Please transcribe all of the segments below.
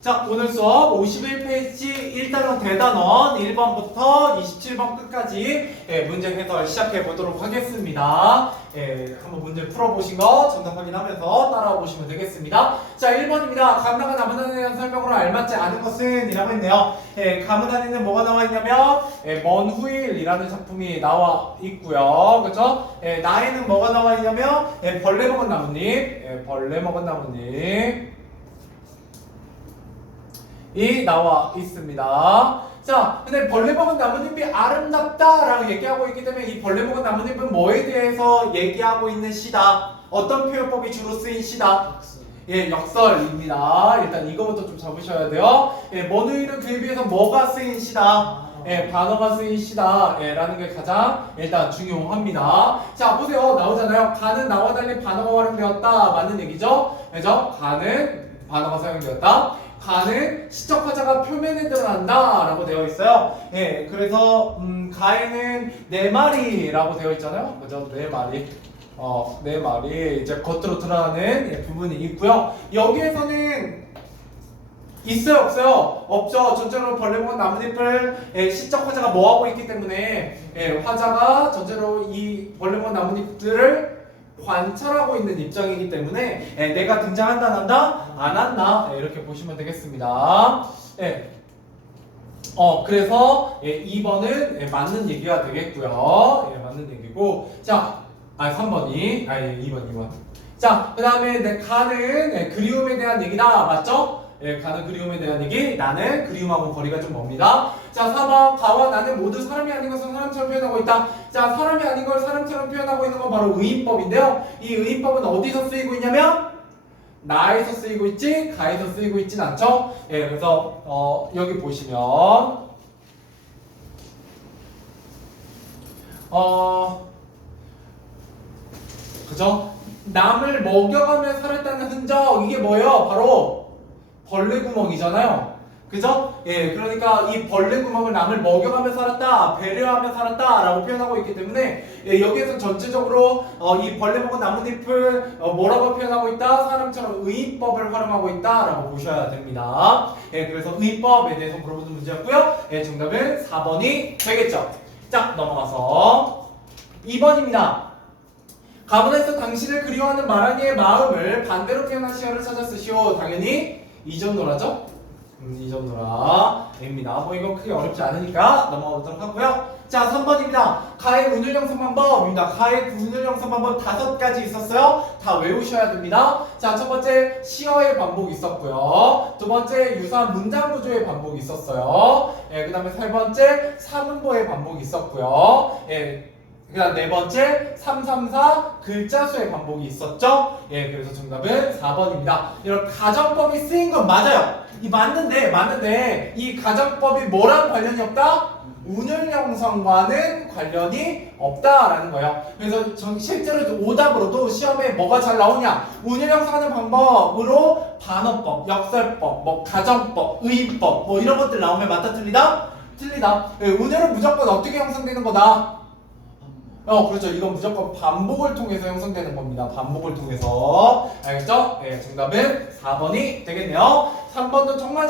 자, 오늘 수업 51페이지 1단원 대단원 1번부터 27번 끝까지 문제 해설 시작해 보도록 하겠습니다. 한번 문제 풀어보신 거 정답 확인하면서 따라와 보시면 되겠습니다. 자, 1번입니다. 가문화가 나무단에 대한 설명으로 알맞지 않은 것은 이라고 했네요. 가문단에는 뭐가 나와 있냐면 먼 후일이라는 작품이 나와 있고요. 그렇죠? 나에는 뭐가 나와 있냐면 벌레 먹은 나뭇잎, 벌레 먹은 나뭇잎 이 나와 있습니다. 자, 근데 벌레 먹은 나뭇잎이 아름답다라고 얘기하고 있기 때문에 이 벌레 먹은 나뭇잎은 뭐에 대해서 얘기하고 있는 시다? 어떤 표현법이 주로 쓰인 시다? 역설입니다. 일단 이거부터 좀 잡으셔야 돼요. 먼 후일은 그에 비해서 뭐가 쓰인 시다? 반어가 쓰인 시다 라는 게 가장 일단 중요합니다. 자, 보세요. 나오잖아요. 가는 나와 달리 반어가 활용되었다. 맞는 얘기죠? 그죠? 가는 반어가 사용되었다. 가는 시적 화자가 표면에 드러난다 라고 되어 있어요. 그래서 가에는 네 마리라고 되어 있잖아요. 그죠? 네 마리. 네 마리 이제 겉으로 드러나는 부분이 있고요. 여기에서는 있어요, 없어요? 없죠. 전체로 벌레 먹은 나뭇잎을 시적 화자가 뭐하고 있기 때문에 화자가 전체로 이 벌레 먹은 나뭇잎들을 관찰하고 있는 입장이기 때문에 내가 등장한다 안 한다? 안 한다. 이렇게 보시면 되겠습니다. 그래서 2번은 맞는 얘기가 되겠고요. 맞는 얘기고. 자, 3번이 2번. 자, 그 다음에 가는 그리움에 대한 얘기다. 맞죠? 가는 그리움에 대한 얘기. 나는 그리움하고 거리가 좀 멉니다. 자, 4번 가와 나는 모두 사람이 아닌 것을 사람처럼 표현하고 있다. 자, 사람이 아닌 걸 사람처럼 표현하고 있는 건 바로 의인법인데요. 이 의인법은 어디서 쓰이고 있냐면 나에서 쓰이고 있지 가에서 쓰이고 있진 않죠. 그래서 여기 보시면 그죠? 남을 먹여가며 살았다는 흔적, 이게 뭐예요? 바로 벌레 구멍이잖아요. 그죠? 그러니까 이 벌레 구멍을 남을 먹여가며 살았다, 배려하며 살았다 라고 표현하고 있기 때문에 여기에서 전체적으로 이 벌레 먹은 나뭇잎을 뭐라고 표현하고 있다? 사람처럼 의인법을 활용하고 있다 라고 보셔야 됩니다. 그래서 의인법에 대해서 물어보는 문제였고요. 정답은 4번이 되겠죠. 자, 넘어가서 2번입니다. 가문에서 당신을 그리워하는 마라니의 마음을 반대로 표현한 시어를 찾아 쓰시오. 당연히 이전노라죠? 이전노라입니다. 뭐 이거 크게 어렵지 않으니까 넘어가도록 하고요. 자, 3번입니다. 가의 운율 형성 방법입니다. 가의 운율 형성 방법 5가지 있었어요. 다 외우셔야 됩니다. 자, 첫 번째 시어의 반복이 있었고요. 두 번째 유사한 문장 구조의 반복이 있었어요. 그 다음에 세 번째 사문보의 반복이 있었고요. 그 다음 네 번째 334 글자수의 반복이 있었죠. 그래서 정답은 4번입니다. 이런 가정법이 쓰인 건 맞아요. 이 맞는데 이 가정법이 뭐랑 관련이 없다? 운율 형성과는 관련이 없다라는 거예요. 그래서 실제로 오답으로도 시험에 뭐가 잘 나오냐? 운율 형성하는 방법으로 반어법, 역설법, 뭐 가정법, 의인법 뭐 이런 것들 나오면 맞다 틀리다? 틀리다. 운율은 무조건 어떻게 형성되는 거다? 그렇죠. 이건 무조건 반복을 통해서 형성되는 겁니다. 반복을 통해서. 알겠죠? 정답은 4번이 되겠네요. 3번도 정말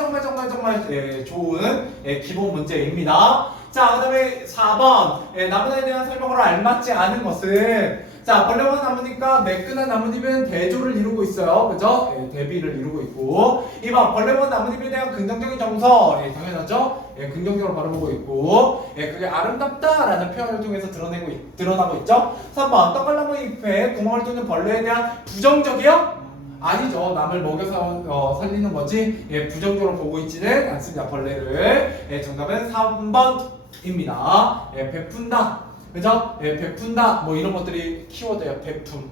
좋은 기본 문제입니다. 자, 그 다음에 4번. 나무에 대한 설명으로 알맞지 않은 것은 자, 벌레와 나뭇잎과 매끈한 나뭇잎은 대조를 이루고 있어요. 그죠? 대비를 이루고 있고. 2번, 벌레와 나뭇잎에 대한 긍정적인 정서. 당연하죠? 긍정적으로 바라보고 있고. 그게 아름답다라는 표현을 통해서 드러나고 있죠? 3번, 떡갈나무잎에 구멍을 뚫는 벌레에 대한 부정적이요? 아니죠. 남을 먹여서 살리는 거지. 부정적으로 보고 있지는 않습니다. 벌레를. 정답은 3번입니다. 베푼다. 그죠? 베푼다 뭐 이런 것들이 키워드예요. 베품.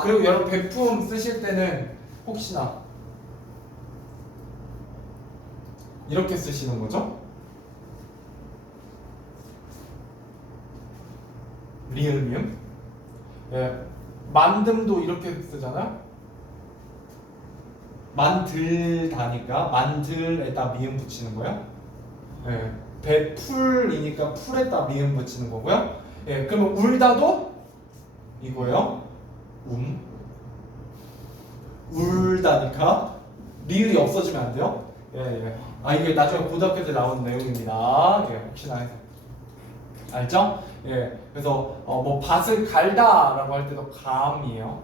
그리고 여러분 베품 쓰실 때는 혹시나 이렇게 쓰시는 거죠? 리을 미음. 만듦도 이렇게 쓰잖아요. 만들다니까 만들에다 미음 붙이는 거예요. 배풀이니까 풀에다 미음 붙이는 거고요. 그러면 울다도 이거예요. 울다니까 리을이 없어지면 안 돼요? 예, 예. 아, 이게 나중에 고등학교 때 나오는 내용입니다. 예, 혹시나 해서. 알죠? 예. 그래서 뭐 밭을 갈다라고 할 때도 감이에요.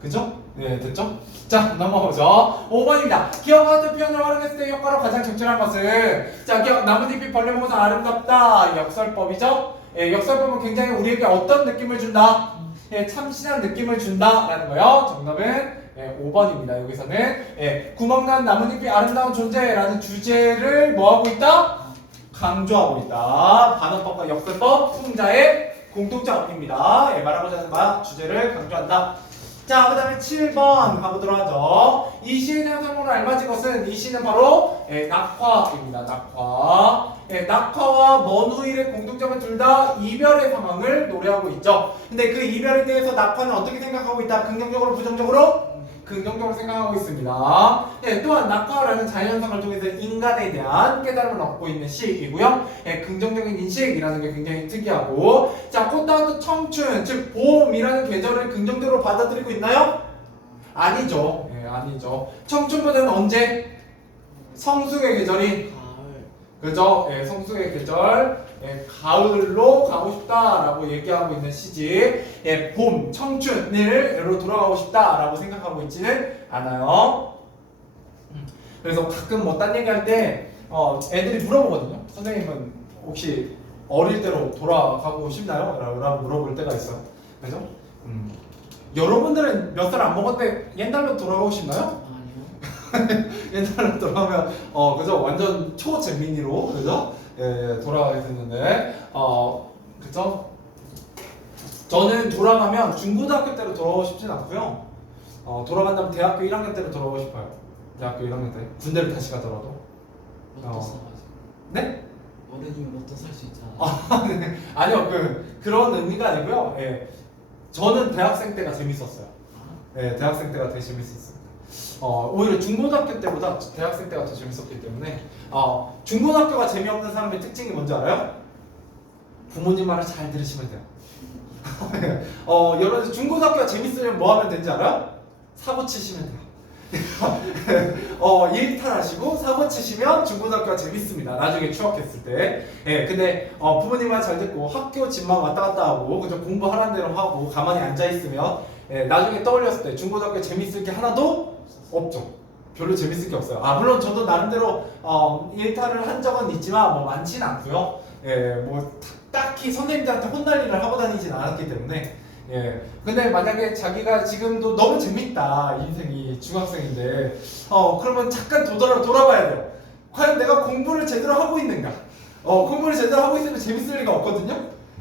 그죠? 네, 됐죠? 자, 넘어가보죠. 5번입니다. 기억과 같은 표현을 활용했을 때 효과로 가장 적절한 것은 자, 기억, 나뭇잎이 벌레 보고서 아름답다. 역설법이죠? 예, 역설법은 굉장히 우리에게 어떤 느낌을 준다? 예, 참신한 느낌을 준다라는 거예요. 정답은 5번입니다. 여기서는 구멍난 나뭇잎이 아름다운 존재라는 주제를 뭐하고 있다? 강조하고 있다. 반어법과 역설법, 풍자의 공통점입니다. 말하고자 하는 바 주제를 강조한다. 자, 그 다음에 7번 가보도록 하죠. 이 시에 대한 설명으로 알맞은 것은 이 시는 바로 낙화입니다. 낙화. 낙화와 먼 후일의 공통점은 둘 다 이별의 상황을 노래하고 있죠. 근데 그 이별에 대해서 낙화는 어떻게 생각하고 있다? 긍정적으로, 부정적으로? 긍정적으로 생각하고 있습니다. 또한 낙화라는 자연현상을 통해서 인간에 대한 깨달음을 얻고 있는 시이고요. 긍정적인 인식이라는 게 굉장히 특이하고, 자, 꽃다운 청춘, 즉 봄이라는 계절을 긍정적으로 받아들이고 있나요? 아니죠. 아니죠. 청춘보다는 언제? 성숙의 계절인 그죠? 성숙의 계절, 가을로 가고 싶다라고 얘기하고 있는 시지. 봄, 청춘으로 돌아가고 싶다라고 생각하고 있지는 않아요. 그래서 가끔 뭐 딴 얘기할 때 애들이 물어보거든요. 선생님은 혹시 어릴 때로 돌아가고 싶나요? 라고 물어볼 때가 있어요. 그죠? 여러분들은 몇 살 안 먹었는데 옛날로 돌아가고 싶나요? 옛날로 돌아가면 그죠? 완전 초잼민이로 그죠? 돌아가게 됐는데 그죠? 저는 돌아가면 중고등학교 때로 돌아가고 싶진 않고요. 돌아간다면 대학교 1학년 때로 돌아가고 싶어요. 대학교 1학년 때 군대를 다시 가더라도. 네? 어른이면 로또 살 수 있잖아. 네. 아니요, 그런 의미가 아니고요. 저는 대학생 때가 재밌었어요. 대학생 때가 되게 재밌었어요. 오히려 중고등학교 때보다 대학생 때가 더 재밌었기 때문에 중고등학교가 재미없는 사람의 특징이 뭔지 알아요? 부모님 말을 잘 들으시면 돼요. 여러분 중고등학교가 재밌으려면 뭐 하면 되는지 알아요? 사고 치시면 돼요. 일탈하시고 사고 치시면 중고등학교가 재밌습니다. 나중에 추억했을 때. 근데 부모님 말 잘 듣고 학교 집만 왔다 갔다 하고 그저 공부하라는 대로 하고 가만히 앉아 있으면 나중에 떠올렸을 때 중고등학교 재밌을 게 하나도 없죠. 별로 재밌을 게 없어요. 물론 저도 나름대로 일탈을 한 적은 있지만 뭐 많지는 않고요. 뭐 딱히 선생님들한테 혼날 일을 하고 다니진 않았기 때문에. 근데 만약에 자기가 지금도 너무 재밌다 인생이 중학생인데 그러면 잠깐 돌아봐야 돼요. 과연 내가 공부를 제대로 하고 있는가? 공부를 제대로 하고 있으면 재밌을 리가 없거든요.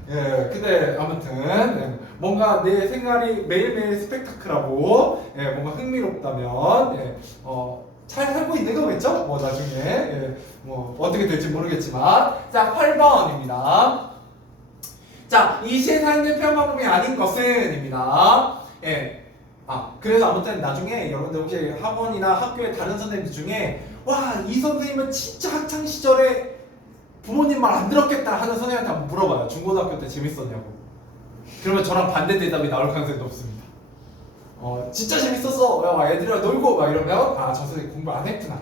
근데 아무튼 뭔가 내 생활이 매일매일 스펙타클하고 뭔가 흥미롭다면 잘 살고 있는 거겠죠? 뭐 나중에 뭐 어떻게 될지 모르겠지만 자 8번입니다. 자, 이 시에 사용된 표현 방법이 아닌 것은입니다. 그래서 아무튼 나중에 여러분들 혹시 학원이나 학교의 다른 선생님들 중에 와, 이 선생님은 진짜 학창 시절에 부모님 말 안 들었겠다 하는 선생님한테 한번 물어봐요. 중고등학교 때 재밌었냐고. 그러면 저랑 반대 대답이 나올 가능성이 높습니다. 진짜 재밌었어. 야, 애들이랑 놀고 막 이러면 저 선생님 공부 안 했구나.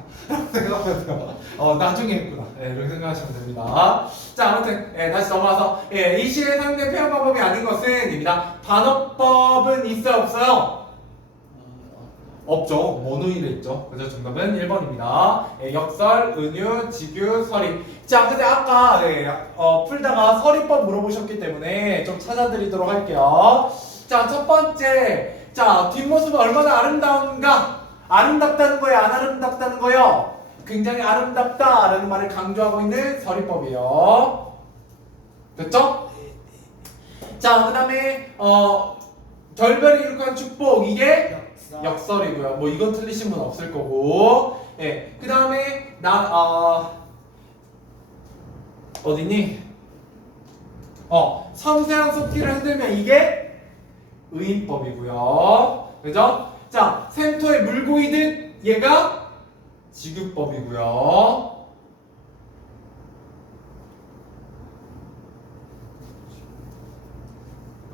생각하면 돼요. 나중에 했구나. 이렇게 생각하시면 됩니다. 자, 아무튼 다시 넘어와서 이 시에 사용된 표현 방법이 아닌 것은입니다. 반어법은 있어요, 없어요? 없죠. 원우일에 있죠. 그래서 정답은 1번입니다. 역설, 은유, 직유, 서리. 자, 근데 아까 풀다가 서리법 물어보셨기 때문에 좀 찾아드리도록 할게요. 자, 첫 번째. 자, 뒷모습은 얼마나 아름다운가? 아름답다는 거예요? 안 아름답다는 거예요? 굉장히 아름답다라는 말을 강조하고 있는 서리법이에요. 됐죠? 자, 그 다음에 결별이 이룩한 축복 이게 역설이고요. 뭐 이건 틀리신 분 없을 거고. 그 다음에 어디니? 섬세한 속기를 흔들면 이게 의인법이고요. 그죠? 자, 샘토에 물 고이듯 얘가 지급법이고요.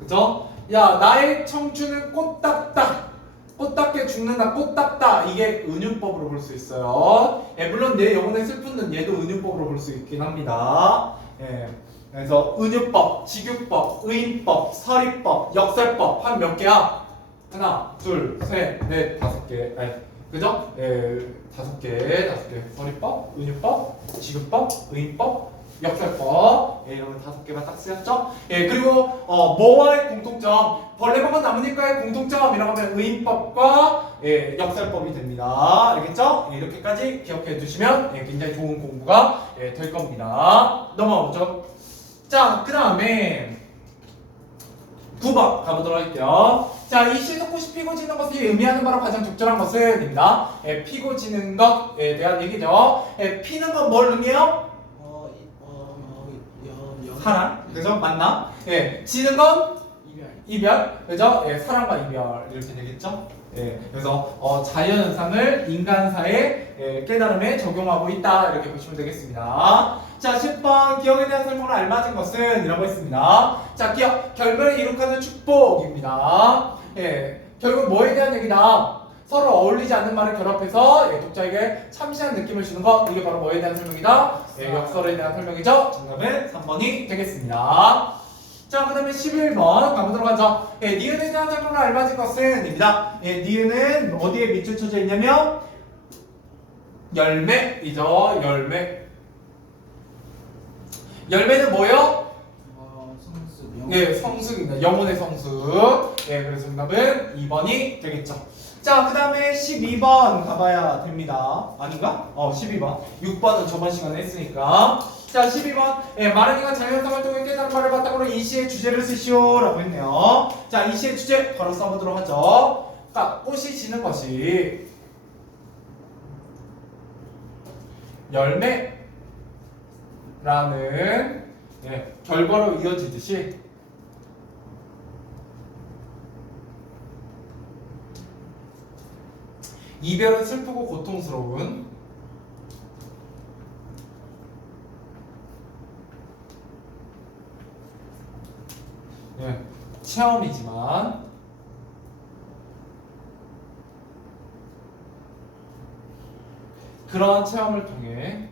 그죠? 야, 나의 청춘은 꽃답다. 꽃답게 죽는다, 꽃답다 이게 은유법으로 볼 수 있어요. 예, 물론 내 영혼의 슬픈 얘도 은유법으로 볼 수 있긴 합니다. 예, 그래서 은유법, 직유법, 의인법, 서리법, 역설법 한 몇 개야? 하나, 둘, 셋, 넷, 다섯 개. 그죠? 예, 다섯 개. 서리법, 은유법, 직유법, 의인법, 역설법. 예, 이런 다섯 개만 딱 쓰였죠? 예, 그리고 뭐와의 공통점? 벌레 먹은 나뭇잎과의 공통점이라고 하면 의인법과 예, 역설법이 됩니다. 알겠죠? 예, 이렇게까지 기억해 두시면 예, 굉장히 좋은 공부가 예, 될 겁니다. 넘어가보죠. 자, 그 다음에 9번 가보도록 할게요. 자, 이 시속꽃이 피고 지는 것이 의미하는 바로 가장 적절한 것은입니다. 예, 피고 지는 것에 대한 얘기죠. 예, 피는 건 뭘 의미해요? 사랑, 그죠? 만남. 예, 지는 건 이별, 그죠? 예, 사랑과 이별 이렇게 되겠죠? 예, 그래서 자연현상을 인간사의 예, 깨달음에 적용하고 있다 이렇게 보시면 되겠습니다. 자, 10번 기억에 대한 설명을 알맞은 것은 이라고 했습니다. 자, 기억, 결별을 이룩하는 축복입니다. 예, 결국 뭐에 대한 얘기다? 서로 어울리지 않는 말을 결합해서 예, 독자에게 참신한 느낌을 주는 것, 이게 바로 뭐에 대한 설명이다? 예, 역설에 대한 설명이죠. 정답은 3번이 되겠습니다. 자, 그 다음에 11번 가보도록 하죠. 예, 니은에 대한 설명을 알맞은 것은 입니다. 예, 니은은 어디에 밑줄 쳐져 있냐면 열매이죠. 열매는 뭐예요? 성숙. 예, 성숙입니다. 영혼의 성숙. 예, 그래서 정답은 2번이 되겠죠. 자, 그 다음에 12번 가봐야 됩니다. 아닌가? 12번. 6번은 저번 시간에 했으니까. 자, 12번. 예, 마른이가 자연현상을 통해 깨달은 말을 바탕으로 이 시의 주제를 쓰시오. 라고 했네요. 자, 이 시의 주제 바로 써보도록 하죠. 자, 꽃이 지는 것이 열매라는 예, 결과로 이어지듯이 이별은 슬프고 고통스러운 예, 체험이지만 그러한 체험을 통해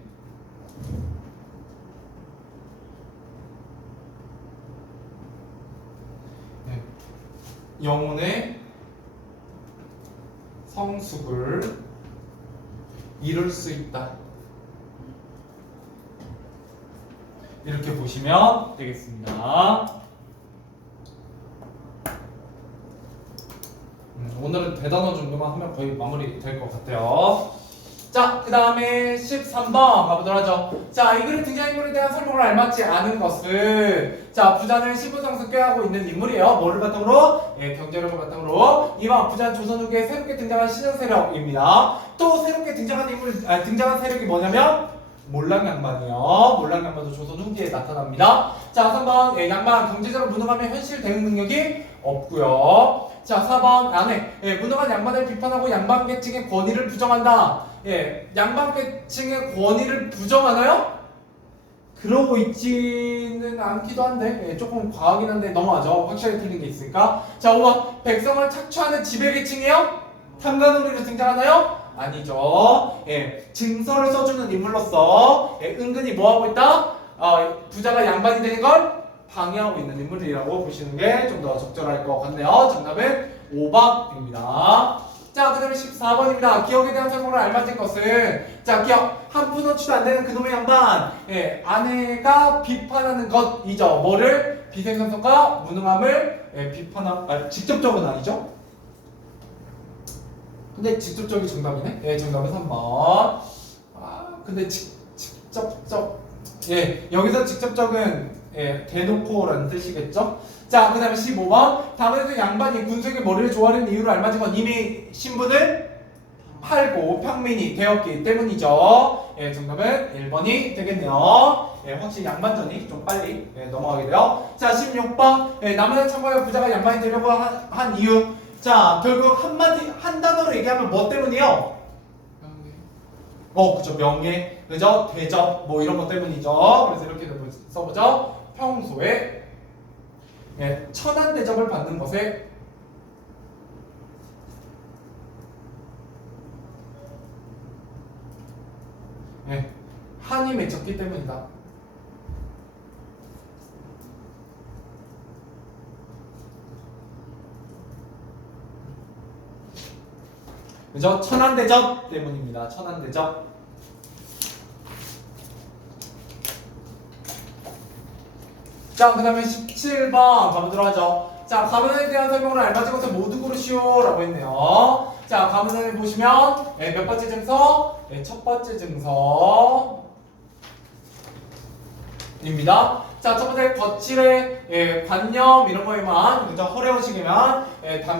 예, 영혼의 성숙을 이룰 수 있다. 이렇게 보시면 되겠습니다. 오늘은 대단원 정도만 하면 거의 마무리 될 것 같아요. 자, 그 다음에 13번 가보도록 하죠. 자, 이 글의 등장인물에 대한 설명을 알맞지 않은 것은 자, 부자는 신분상승 꾀하고 있는 인물이에요. 뭐를 바탕으로? 예, 경제력을 바탕으로. 이와 부자는 조선 후기에 새롭게 등장한 신흥 세력입니다. 또 새롭게 등장한 등장한 세력이 뭐냐면 몰랑양반이요. 몰랑양반도 조선 후기에 나타납니다. 자, 3번 예, 양반 경제적으로 무능하며 현실 대응 능력이 없고요. 자, 4번 안에 예, 무능한 양반을 비판하고 양반계층의 권위를 부정한다. 예, 양반계층의 권위를 부정하나요? 그러고 있지는 않기도 한데 예, 조금 과하긴 한데 넘어가죠. 확실하게 틀린 게 있으니까. 자, 5번 백성을 착취하는 지배계층이에요? 탐관오리로 등장하나요? 아니죠. 예, 증서를 써주는 인물로서 예, 은근히 뭐하고 있다? 부자가 양반이 되는 걸 방해하고 있는 인물이라고 보시는 게 좀 더 적절할 것 같네요. 정답은 5번입니다. 자, 그 다음에 14번입니다. 기억에 대한 설명을 알맞은 것은 자, 기억 한 푼 어치도 안 되는 그놈의 양반 예, 아내가 비판하는 것이죠. 뭐를? 비생산성과 무능함을 예, 직접적은 아니죠. 근데 직접적이 정답이네. 예, 정답은 3번. 근데 직접적 예, 여기서 직접적은 예, 대놓고라는 뜻이겠죠? 자, 그 다음에 15번. 다음에도 양반이 군수에게 머리를 조아리는 이유를 알맞은 건 이미 신분을 팔고 평민이 되었기 때문이죠. 예, 정답은 1번이 되겠네요. 예, 확실히 양반전이 좀 빨리 예, 넘어가게 돼요. 자, 16번. 예, 남한을 참고하여 부자가 양반이 되려고 한 이유. 자, 결국 한 단어로 얘기하면 뭐 때문이요? 그죠. 명예, 그죠? 대접, 뭐 이런 것 때문이죠. 그래서 이렇게 써보죠. 평소에 예, 천한 대접을 받는 것에 예, 한이 맺혔기 때문이다. 그죠? 천안대접 때문입니다. 천안대접. 자, 그 다음에 17번 가보도록 하죠. 자, 가문에 대한 설명을 알맞은 것을 모두 고르시오 라고 했네요. 자, 가문에 보시면 몇 번째 증서? 첫 번째 증서입니다. 자, 첫 번째 거칠의 관념 이런 거에만 그죠? 허례허식에만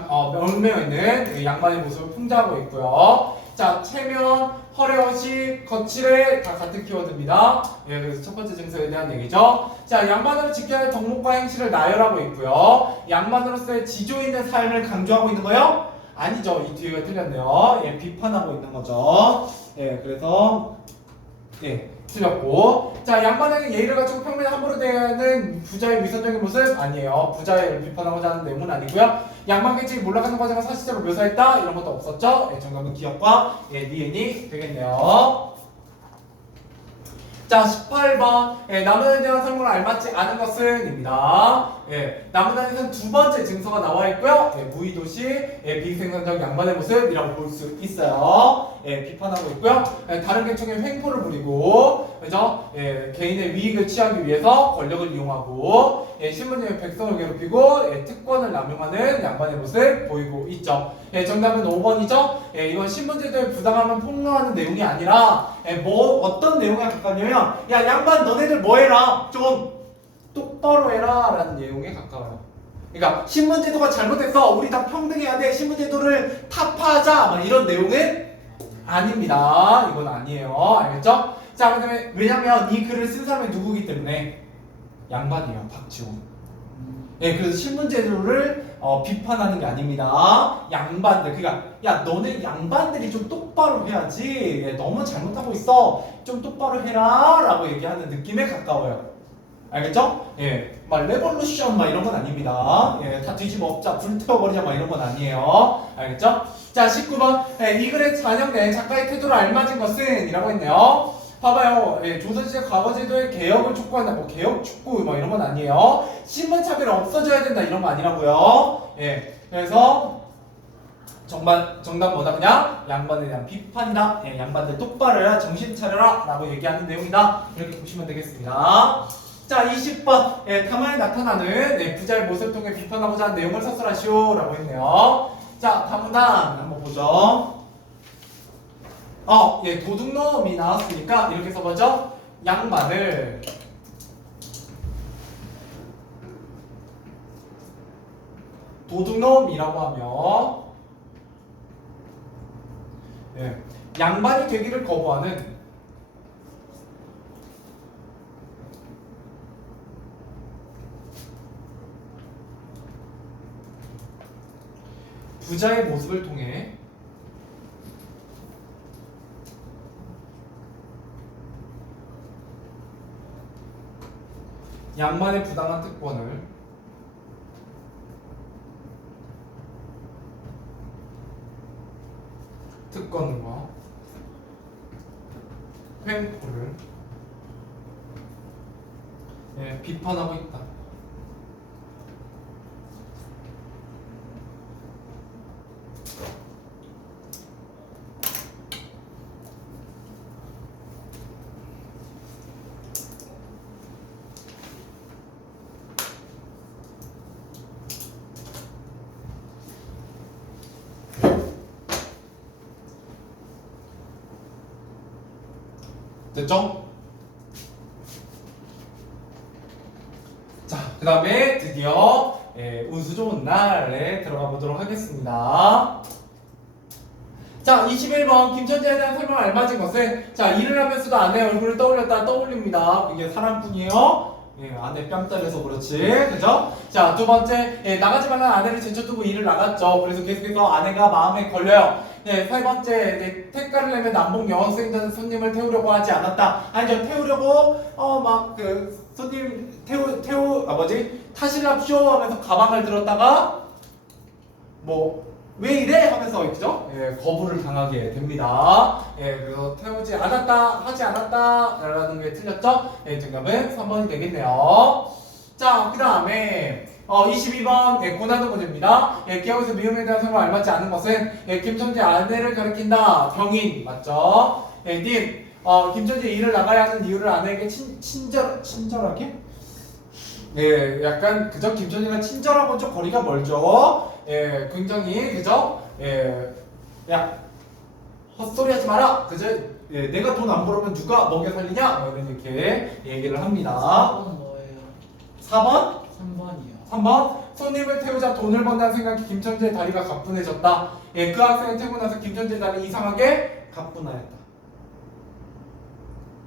얽매여 있는 양반의 모습을 풍자하고 있고요. 자, 체면, 허례허식, 거칠의 다 같은 키워드입니다. 그래서 첫 번째 증서에 대한 얘기죠. 자, 양반으로 지켜야 할 덕목과 행실을 나열하고 있고요. 양반으로서의 지조 있는 삶을 강조하고 있는 거요? 아니죠. 이 뒤가 틀렸네요. 비판하고 있는 거죠. 그래서 틀렸고. 자, 양반에게 예의를 갖추고 평면에 함부로 대하는 부자의 위선적인 모습 아니에요. 부자를 비판하고자 하는 내용은 아니고요. 양반 계층이 몰락하는 과정을 사실적으로 묘사했다 이런 것도 없었죠. 정답은 기억과 니은이 되겠네요. 자, 18번 나무에 대한 설명을 알맞지 않은 것은입니다. 나무단에서는 두 번째 증서가 나와 있고요. 무의도시 비생산적 양반의 모습이라고 볼 수 있어요. 비판하고 있고요. 다른 계층의 횡포를 부리고 그죠? 개인의 이익을 취하기 위해서 권력을 이용하고 신분의 백성을 괴롭히고 특권을 남용하는 양반의 모습 보이고 있죠. 정답은 5번이죠. 이건 신분제도의 부당함을 폭로하는 내용이 아니라 어떤 내용에 가깝냐면 야, 양반 너네들 뭐 해라 좀 똑바로 해라 라는 내용에 가까워요. 그러니까 신분제도가 잘못했어 우리 다 평등해야 돼 신분제도를 타파하자 막 이런 내용은 아닙니다. 이건 아니에요. 알겠죠? 자, 그 다음에 왜냐면 이 글을 쓴 사람이 누구기 때문에 양반이에요. 박지원. 그래서 신분제도를 비판하는 게 아닙니다. 양반들, 그러니까 야 너네 양반들이 좀 똑바로 해야지. 너무 잘못하고 있어. 좀 똑바로 해라라고 얘기하는 느낌에 가까워요. 알겠죠? 막 레볼루션 막 이런 건 아닙니다. 다 뒤집어 엎자, 불태워버리자 막 이런 건 아니에요. 알겠죠? 자, 19번 이 글에 반영된 작가의 태도를 알맞은 것은 이라고 했네요. 봐봐요. 조선시대 과거제도의 개혁을 촉구한다. 뭐 개혁 촉구 뭐 이런 건 아니에요. 신분차별이 없어져야 된다 이런 거 아니라고요. 그래서 정답 뭐다? 그냥 양반에 대한 비판이다. 양반들 똑바로 해라, 정신 차려라 라고 얘기하는 내용이다. 이렇게 보시면 되겠습니다. 자, 20번 타마에 나타나는 부자의 모습을 통해 비판하고자 하는 내용을 서술하시오 라고 했네요. 자, 다문단 한번 보죠. 도둑놈이 나왔으니까 이렇게 써보죠. 양반을 도둑놈이라고 하면 양반이 되기를 거부하는 부자의 모습을 통해 양반의 부당한 특권과 횡포를 비판하고 있다. 됐죠? 자, 그 다음에 드디어 운수 좋은 날에 들어가 보도록 하겠습니다. 자, 21번 김천재에 대한 설명을 알맞은 것은 자, 일을 하면서도 아내의 얼굴을 떠올립니다. 이게 사랑꾼이에요. 아내 뺨따려서 그렇지, 그죠? 자, 두 번째 나가지 말라는 아내를 제쳐두고 일을 나갔죠. 그래서 계속해서 아내가 마음에 걸려요. 세 번째 택가를 내면 남봉 여학생이라는 손님을 태우려고 하지 않았다. 아니죠, 태우려고 막 그 손님 타실랍쇼 하면서 가방을 들었다가 뭐 왜 이래? 하면서 그죠? 예, 거부를 당하게 됩니다. 예, 그래서 태우지 않았다, 하지 않았다 라는 게 틀렸죠? 예, 정답은 3번이 되겠네요. 자, 그 다음에 22번 예, 고난도 문제입니다. 예, 기억에서 미움에 대한 설명 알맞지 않은 것은 예, 김천재 아내를 가리킨다. 병인 맞죠? 예, 님 김천재 일을 나가야 하는 이유를 아내에게 친절하게? 예, 약간 그저 김천재가 친절하고 좀 거리가 멀죠. 예, 굉장히 그죠? 예, 야 헛소리 하지 마라. 그죠? 예, 내가 돈 안 벌으면 누가 먹여 살리냐? 뭐 이런 이렇게 얘기를 합니다. 4번 뭐예요? 4번? 3번이요. 3번 손님을 태우자 돈을 번다는 생각에 김천재의 다리가 가뿐해졌다. 예, 그 학생을 태우고 나서 김천재의 다리 이상하게 가뿐하였다.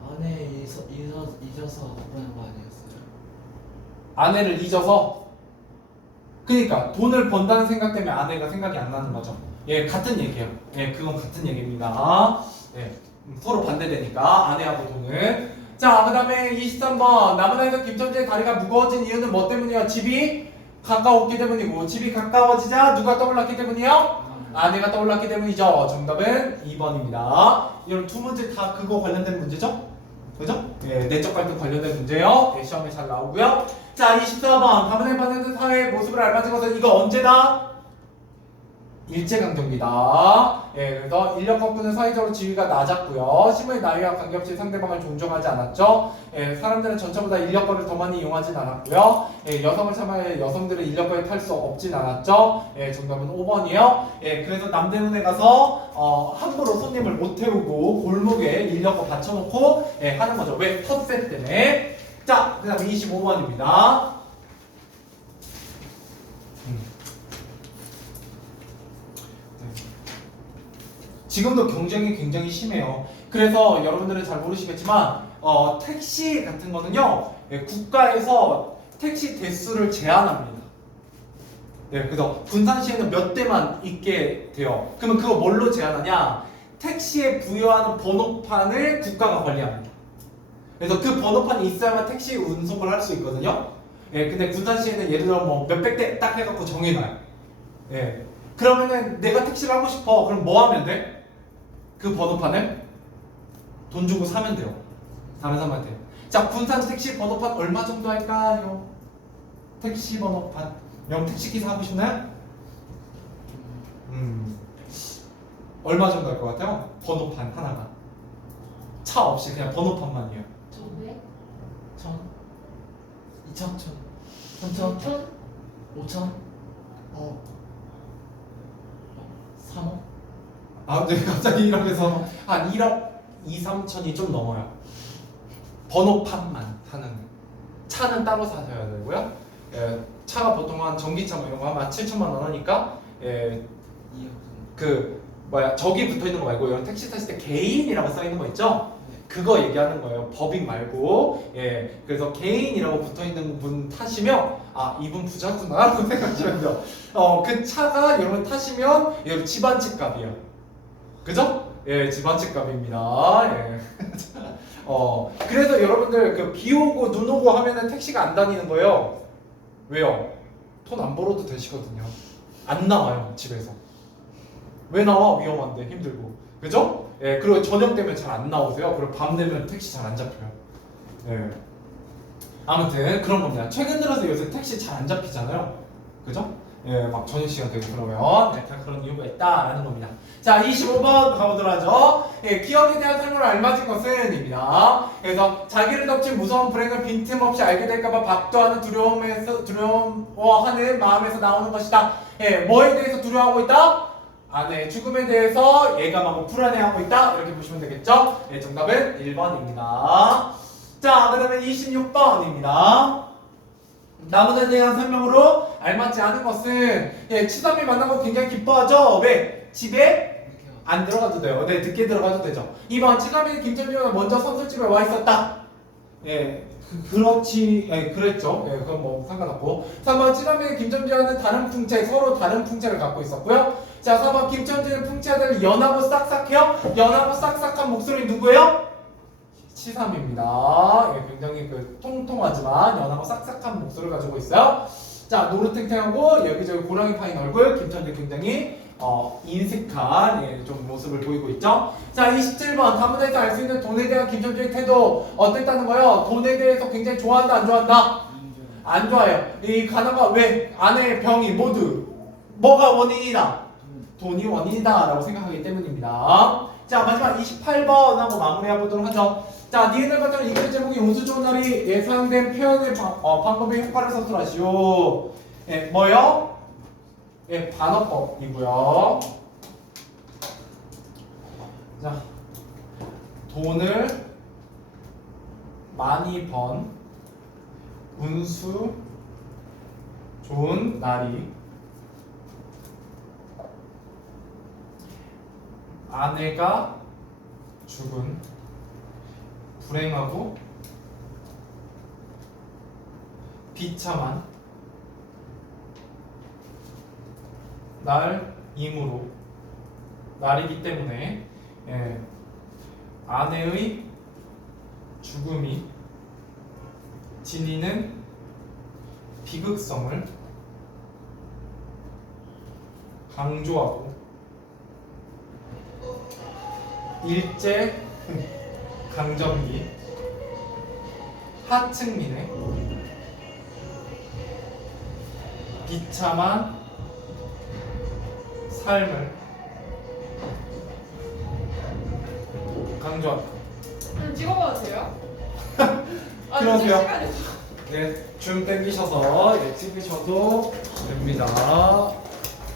안에 잊어서 그러는 거 아니었어요? 아내를 잊어서 그러니까 돈을 번다는 생각 때문에 아내가 생각이 안 나는 거죠. 예, 같은 얘기예요. 예, 그건 같은 얘기입니다. 예, 서로 반대되니까 아내하고 돈은. 자, 그 다음에 23번 나무다에서 김천재의 다리가 무거워진 이유는 뭐 때문이에요? 집이 가까웠기 때문이고 집이 가까워지자 누가 떠올랐기 때문이에요? 아내가 떠올랐기 때문이죠. 정답은 2번입니다. 이런 두 문제 다 그거 관련된 문제죠? 그죠? 예, 내적 갈등 관련된 문제요. 예, 시험에 잘 나오고요. 자, 24번 다문화 반응된 사회의 모습을 알맞은 것은 이거 언제다? 일제강점기다. 예, 그래서 인력 거꾸는 사회적으로 지위가 낮았고요. 신분의 나이와 관계없이 상대방을 존중하지 않았죠. 예, 사람들은 전체보다 인력거를 더 많이 이용하진 않았고요. 예, 여성을 참아야 여성들은 인력거에 탈 수 없진 않았죠. 예, 정답은 5번이에요. 예, 그래서 남대문에 가서 함부로 손님을 못 태우고 골목에 인력거 받쳐놓고 예, 하는 거죠. 왜? 텃세 때문에. 자, 그 다음에 25번입니다. 지금도 경쟁이 굉장히 심해요. 그래서 여러분들은 잘 모르시겠지만 택시 같은 거는요 예, 국가에서 택시 대수를 제한합니다. 네, 그래서 군산시에는 몇 대만 있게 돼요. 그러면 그거 뭘로 제한하냐? 택시에 부여하는 번호판을 국가가 관리합니다. 그래서 그 번호판이 있어야만 택시 운송을 할 수 있거든요. 예, 근데 군산시에는 예를 들어 뭐 몇백 대 딱 해갖고 정해놔요. 예, 그러면은 내가 택시를 하고 싶어. 그럼 뭐 하면 돼? 그 번호판을 돈 주고 사면 돼요. 다른 사람한테. 자, 군산 택시 번호판 얼마 정도 할까요? 택시 번호판. 영 택시기사 하고 싶나요? 얼마 정도 할 것 같아요? 번호판 하나가. 차 없이 그냥 번호판만이에요. 1,100? 1,000? 2,000? 3,000? 5,000? 5,000? 3억? 아, 네, 갑자기 이러면서 한 1억 2, 3천이 좀 넘어요. 번호판만 하는. 차는 따로 사셔야 되고요. 예, 차가 보통 한 전기차 뭐 이런 거 하면 7천만 원 하니까 예, 2억 그 뭐야 저기 붙어 있는 거 말고 이런 택시 탔을 때 개인이라고 써 있는 거 있죠? 네. 그거 얘기하는 거예요. 법인 말고. 예, 그래서 개인이라고 붙어 있는 분 타시면 아 이분 부자구나라고 생각하시면 돼요. 그 차가 여러분 타시면 여기 집안집 값이에요. 그죠? 예, 집안집 값입니다. 예. 그래서 여러분들 그 비 오고 눈 오고 하면은 택시가 안 다니는 거예요. 왜요? 돈 안 벌어도 되시거든요. 안 나와요 집에서. 왜 나와? 위험한데 힘들고. 그죠? 예, 그리고 저녁 되면 잘 안 나오세요. 그리고 밤 되면 택시 잘 안 잡혀요. 예. 아무튼 그런 겁니다. 최근 들어서 요새 택시 잘 안 잡히잖아요. 그죠? 예, 막 저녁 시간 되고 그러면 네, 다 그런 이유가 있다라는 겁니다. 자, 25번 가보도록 하죠. 예, 기억에 대한 설명을 알맞은 것은 입니다. 그래서 자기를 덮친 무서운 불행을 빈틈없이 알게 될까봐 박도하는 두려워하는 마음에서 나오는 것이다. 예, 뭐에 대해서 두려워하고 있다? 아내의 죽음에 대해서 예감하고 불안해하고 있다. 이렇게 보시면 되겠죠? 예, 정답은 1번입니다. 자, 그 다음에 26번입니다. 나무에 대한 설명으로 알맞지 않은 것은 예, 치삼이 만나고 굉장히 기뻐하죠. 왜? 집에 안 들어가도 돼요. 네, 늦게 들어가도 되죠. 2번 치삼이 김천지가 먼저 선술집에 와 있었다. 예, 그렇지, 예, 그랬죠. 예, 그건 뭐 상관없고. 3번 치삼이 김천지와는 다른 풍채, 서로 다른 풍채를 갖고 있었고요. 자, 4번 김천지는 풍채들 연하고 싹싹해요. 연하고 싹싹한 목소리 누구예요? 치삼입니다. 예, 굉장히 그 통통하지만 연하고 싹싹한 목소리를 가지고 있어요. 자, 노릇탱탱하고 여기저기 고랑이 파인 얼굴 김천재 굉장히 인색한 좀 모습을 보이고 있죠. 자, 27번 다문에서 알 수 있는 돈에 대한 김철주의 태도 어땠다는 거예요? 돈에 대해서 굉장히 좋아한다, 안 좋아한다? 안 좋아요. 이 가나가 왜 아내 병이 모두 뭐가 원인이다? 돈이 원인이다 라고 생각하기 때문입니다. 자, 마지막 28번 하고 마무리해 보도록 하죠. 자, 니은을 같은 이글 제목이 운수 좋은 날이 사용된 표현의 방법의 효과를 서술하시오. 뭐요? 반어법이고요. 자, 돈을 많이 번 운수 좋은 날이 아내가 죽은 불행하고 비참한 날이기 때문에 아내의 죽음이 지니는 비극성을 강조하고 일제 강점기 하층민의 비참한 삶을 강조한다. 찍어봐도 돼요? 그러세요. 시간이 네, 줌 땡기셔서 찍으셔도 됩니다.